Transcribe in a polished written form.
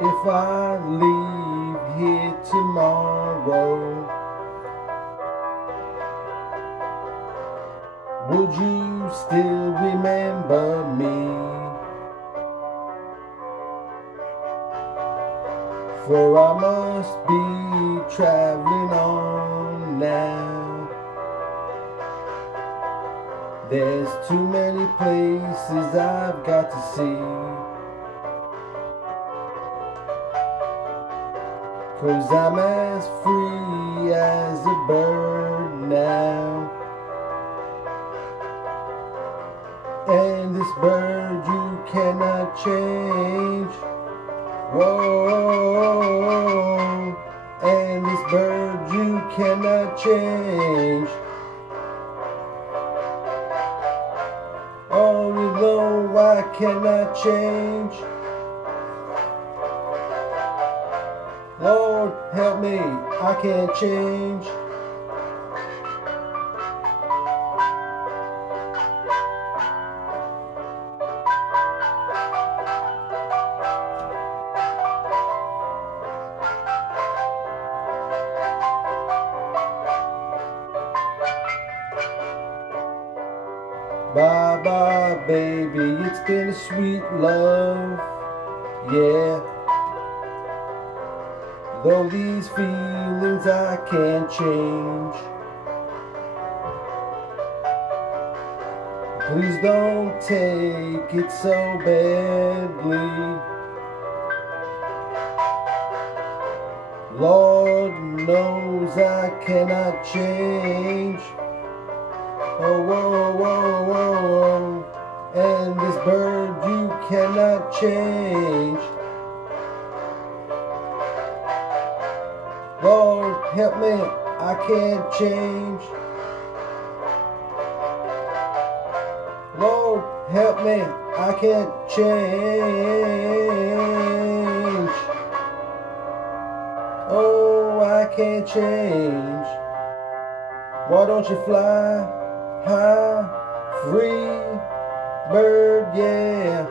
If I leave here tomorrow, would you still remember me? For I must be traveling on now. There's too many places I've got to see. 'Cause I'm as free as a bird now. And this bird you cannot change. Whoa. And this bird you cannot change. Oh, you know I cannot change. Lord, help me, I can't change. Bye bye, baby, it's been a sweet love, yeah. Though these feelings I can't change. Please don't take it so badly. Lord knows I cannot change. Oh, whoa, whoa, whoa, and this bird you cannot change. Lord, help me, I can't change. Lord, help me, I can't change. Oh, I can't change. Why don't you fly high, free bird, yeah.